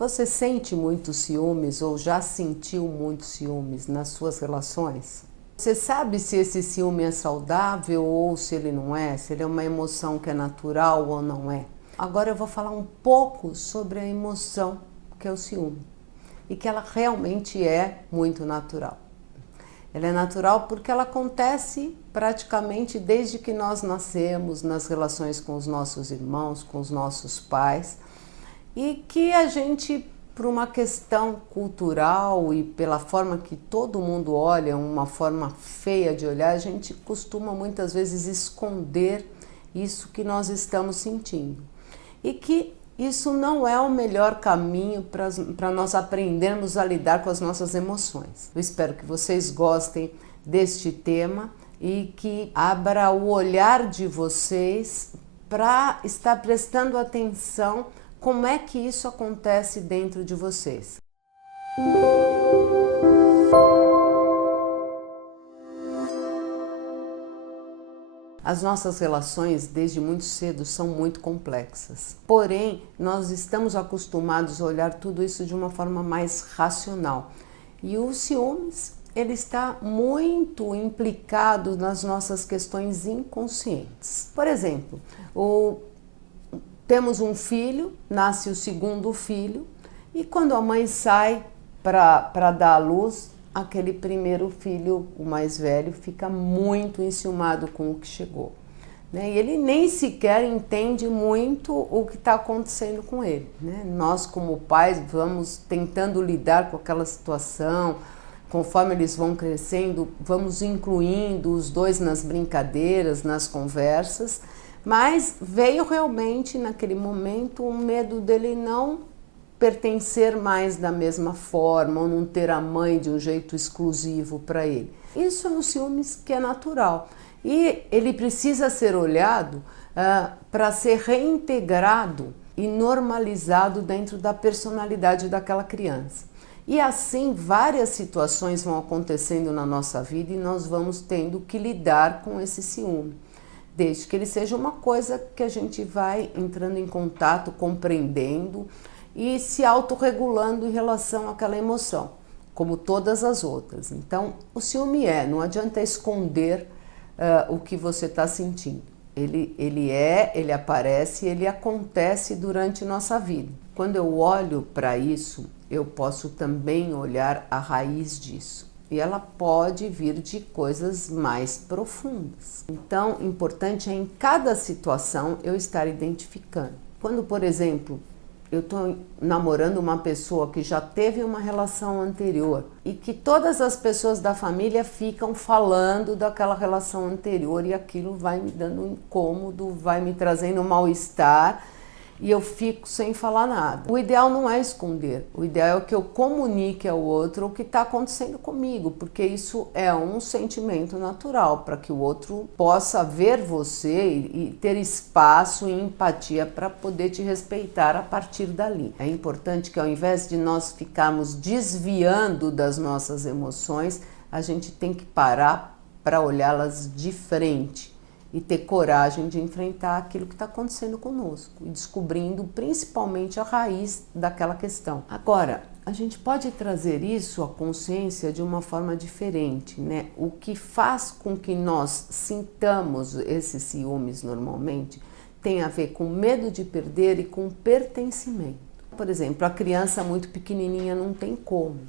Você sente muitos ciúmes ou já sentiu muitos ciúmes nas suas relações? Você sabe se esse ciúme é saudável ou se ele não é, se ele é uma emoção que é natural ou não é? Agora eu vou falar um pouco sobre a emoção que é o ciúme e que ela realmente é muito natural. Ela é natural porque ela acontece praticamente desde que nós nascemos, nas relações com os nossos irmãos, com os nossos pais, e que a gente, por uma questão cultural e pela forma que todo mundo olha, uma forma feia de olhar, a gente costuma muitas vezes esconder isso que nós estamos sentindo. E que isso não é o melhor caminho para nós aprendermos a lidar com as nossas emoções. Eu espero que vocês gostem deste tema e que abra o olhar de vocês para estar prestando atenção como é que isso acontece dentro de vocês. As nossas relações, desde muito cedo, são muito complexas. Porém, nós estamos acostumados a olhar tudo isso de uma forma mais racional. E o ciúmes, ele está muito implicado nas nossas questões inconscientes. Por exemplo, temos um filho, nasce o segundo filho, e quando a mãe sai para dar à luz, aquele primeiro filho, o mais velho, fica muito enciumado com o que chegou, né? E ele nem sequer entende muito o que está acontecendo com ele, né? Nós, como pais, vamos tentando lidar com aquela situação, conforme eles vão crescendo, vamos incluindo os dois nas brincadeiras, nas conversas, mas veio realmente naquele momento o medo dele não pertencer mais da mesma forma ou não ter a mãe de um jeito exclusivo para ele. Isso é um ciúmes que é natural e ele precisa ser olhado para ser reintegrado e normalizado dentro da personalidade daquela criança. E assim várias situações vão acontecendo na nossa vida e nós vamos tendo que lidar com esse ciúme, desde que ele seja uma coisa que a gente vai entrando em contato, compreendendo e se autorregulando em relação àquela emoção, como todas as outras. Então, o ciúme não adianta esconder o que você está sentindo. Ele aparece, ele acontece durante nossa vida. Quando eu olho para isso, eu posso também olhar a raiz disso. E ela pode vir de coisas mais profundas. Então, importante é em cada situação eu estar identificando. Quando, por exemplo, eu estou namorando uma pessoa que já teve uma relação anterior e que todas as pessoas da família ficam falando daquela relação anterior e aquilo vai me dando um incômodo, vai me trazendo um mal-estar e eu fico sem falar nada. O ideal não é esconder, o ideal é que eu comunique ao outro o que está acontecendo comigo, porque isso é um sentimento natural, para que o outro possa ver você e ter espaço e empatia para poder te respeitar a partir dali. É importante que ao invés de nós ficarmos desviando das nossas emoções, a gente tem que parar para olhá-las de frente e ter coragem de enfrentar aquilo que está acontecendo conosco e descobrindo principalmente a raiz daquela questão. Agora, a gente pode trazer isso à consciência de uma forma diferente, né? O que faz com que nós sintamos esses ciúmes normalmente tem a ver com medo de perder e com pertencimento. Por exemplo, a criança muito pequenininha não tem como.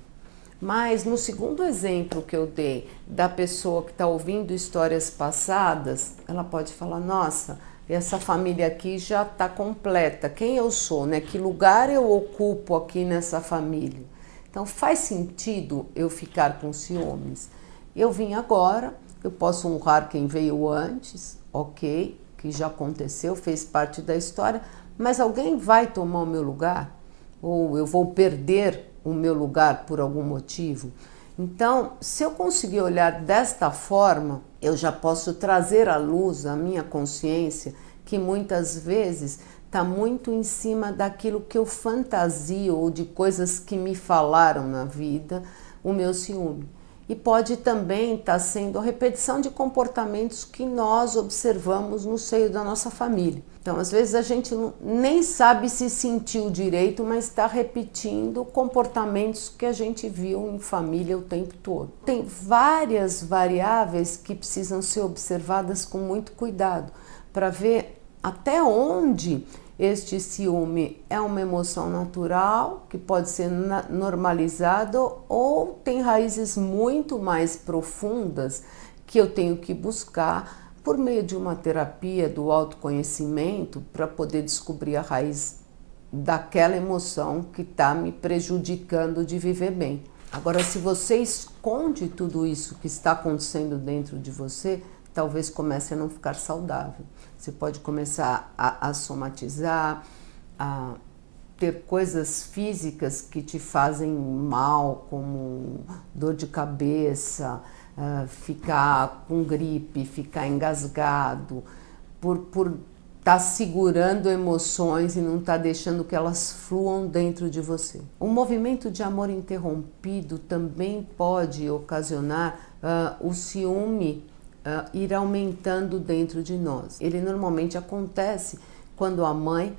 Mas no segundo exemplo que eu dei da pessoa que está ouvindo histórias passadas, ela pode falar, nossa, essa família aqui já está completa, quem eu sou, né? Que lugar eu ocupo aqui nessa família? Então faz sentido eu ficar com ciúmes? Eu vim agora, eu posso honrar quem veio antes, ok, que já aconteceu, fez parte da história, mas alguém vai tomar o meu lugar? Ou eu vou perder o meu lugar por algum motivo? Então, se eu conseguir olhar desta forma, eu já posso trazer à luz a minha consciência, que muitas vezes está muito em cima daquilo que eu fantasio ou de coisas que me falaram na vida, o meu ciúme. E pode também estar sendo a repetição de comportamentos que nós observamos no seio da nossa família. Então, às vezes a gente nem sabe se sentiu direito, mas está repetindo comportamentos que a gente viu em família o tempo todo. Tem várias variáveis que precisam ser observadas com muito cuidado para ver até onde este ciúme é uma emoção natural, que pode ser normalizado, ou tem raízes muito mais profundas que eu tenho que buscar por meio de uma terapia do autoconhecimento para poder descobrir a raiz daquela emoção que está me prejudicando de viver bem. Agora, se você esconde tudo isso que está acontecendo dentro de você, talvez comece a não ficar saudável. Você pode começar a somatizar, a ter coisas físicas que te fazem mal, como dor de cabeça, ficar com gripe, ficar engasgado, por estar segurando emoções e não estar deixando que elas fluam dentro de você. O movimento de amor interrompido também pode ocasionar o ciúme ir aumentando dentro de nós. Ele normalmente acontece quando a mãe,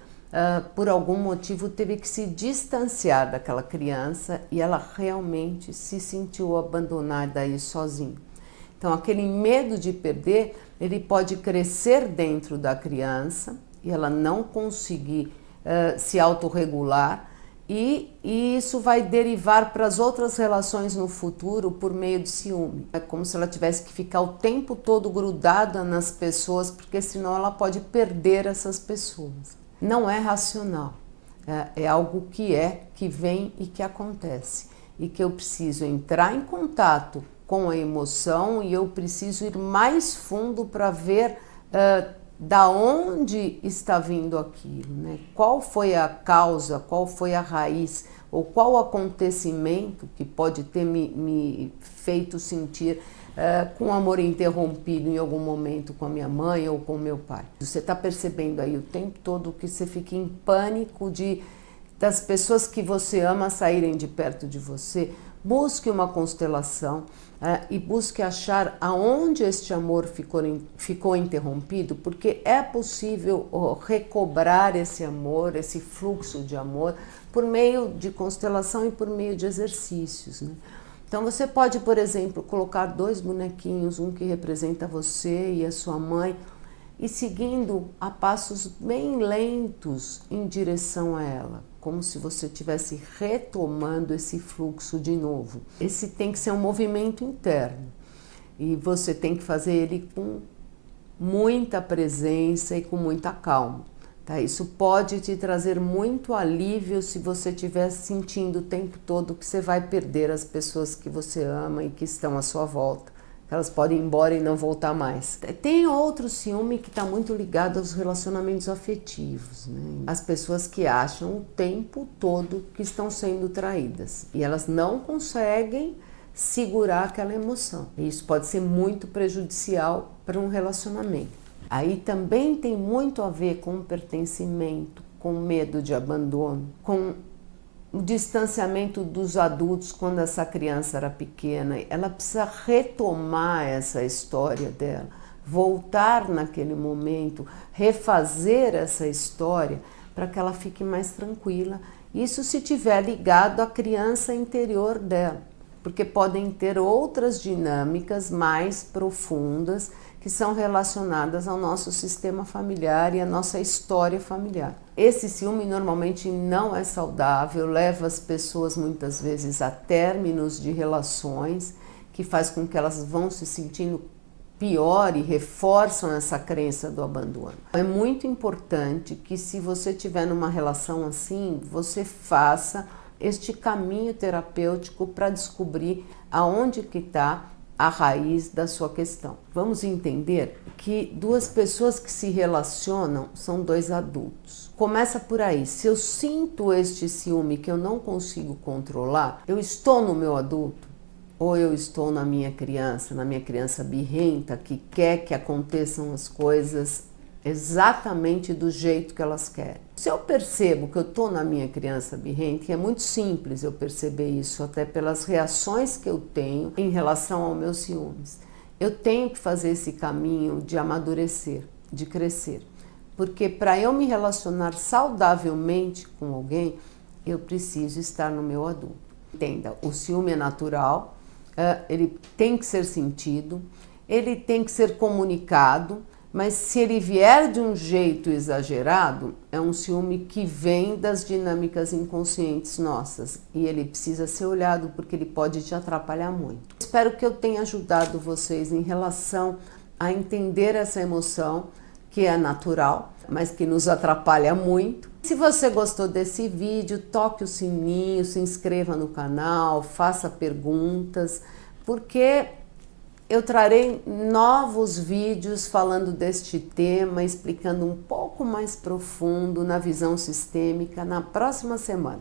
por algum motivo, teve que se distanciar daquela criança e ela realmente se sentiu abandonada e sozinha. Então, aquele medo de perder, ele pode crescer dentro da criança e ela não conseguir se autorregular, e isso vai derivar para as outras relações no futuro por meio de ciúme. É como se ela tivesse que ficar o tempo todo grudada nas pessoas, porque senão ela pode perder essas pessoas. Não é racional, é algo que vem e que acontece, e que eu preciso entrar em contato com a emoção e eu preciso ir mais fundo para ver da onde está vindo aquilo, né? Qual foi a causa, qual foi a raiz, ou qual acontecimento que pode ter me feito sentir com amor interrompido em algum momento com a minha mãe ou com meu pai. Você está percebendo aí o tempo todo que você fica em pânico das pessoas que você ama saírem de perto de você. Busque uma constelação e busque achar aonde este amor ficou interrompido, porque é possível recobrar esse amor, esse fluxo de amor, por meio de constelação e por meio de exercícios, né? Então você pode, por exemplo, colocar 2 bonequinhos, um que representa você e a sua mãe, e seguindo a passos bem lentos em direção a ela, como se você estivesse retomando esse fluxo de novo. Esse tem que ser um movimento interno e você tem que fazer ele com muita presença e com muita calma. Tá? Isso pode te trazer muito alívio se você estiver sentindo o tempo todo que você vai perder as pessoas que você ama e que estão à sua volta. Elas podem ir embora e não voltar mais. Tem outro ciúme que está muito ligado aos relacionamentos afetivos, né? As pessoas que acham o tempo todo que estão sendo traídas e elas não conseguem segurar aquela emoção. E isso pode ser muito prejudicial para um relacionamento. Aí também tem muito a ver com o pertencimento, com medo de abandono, com o distanciamento dos adultos quando essa criança era pequena. Ela precisa retomar essa história dela, voltar naquele momento, refazer essa história para que ela fique mais tranquila. Isso se tiver ligado à criança interior dela, porque podem ter outras dinâmicas mais profundas que são relacionadas ao nosso sistema familiar e à nossa história familiar. Esse ciúme normalmente não é saudável, leva as pessoas muitas vezes a términos de relações, que faz com que elas vão se sentindo pior e reforçam essa crença do abandono. É muito importante que, se você estiver numa relação assim, você faça este caminho terapêutico para descobrir aonde que está a raiz da sua questão. Vamos entender que 2 pessoas que se relacionam são 2 adultos. Começa por aí. Se eu sinto este ciúme que eu não consigo controlar, eu estou no meu adulto ou eu estou na minha criança birrenta que quer que aconteçam as coisas exatamente do jeito que elas querem. Se eu percebo que eu estou na minha criança birrenta, que é muito simples eu perceber isso até pelas reações que eu tenho em relação aos meus ciúmes, eu tenho que fazer esse caminho de amadurecer, de crescer, Porque para eu me relacionar saudavelmente com alguém, eu preciso estar no meu adulto. Entenda, o ciúme é natural, ele tem que ser sentido, ele tem que ser comunicado, mas se ele vier de um jeito exagerado, é um ciúme que vem das dinâmicas inconscientes nossas e ele precisa ser olhado porque ele pode te atrapalhar muito. Espero que eu tenha ajudado vocês em relação a entender essa emoção que é natural, mas que nos atrapalha muito. Se você gostou desse vídeo, toque o sininho, se inscreva no canal, faça perguntas, porque eu trarei novos vídeos falando deste tema, explicando um pouco mais profundo na visão sistêmica na próxima semana.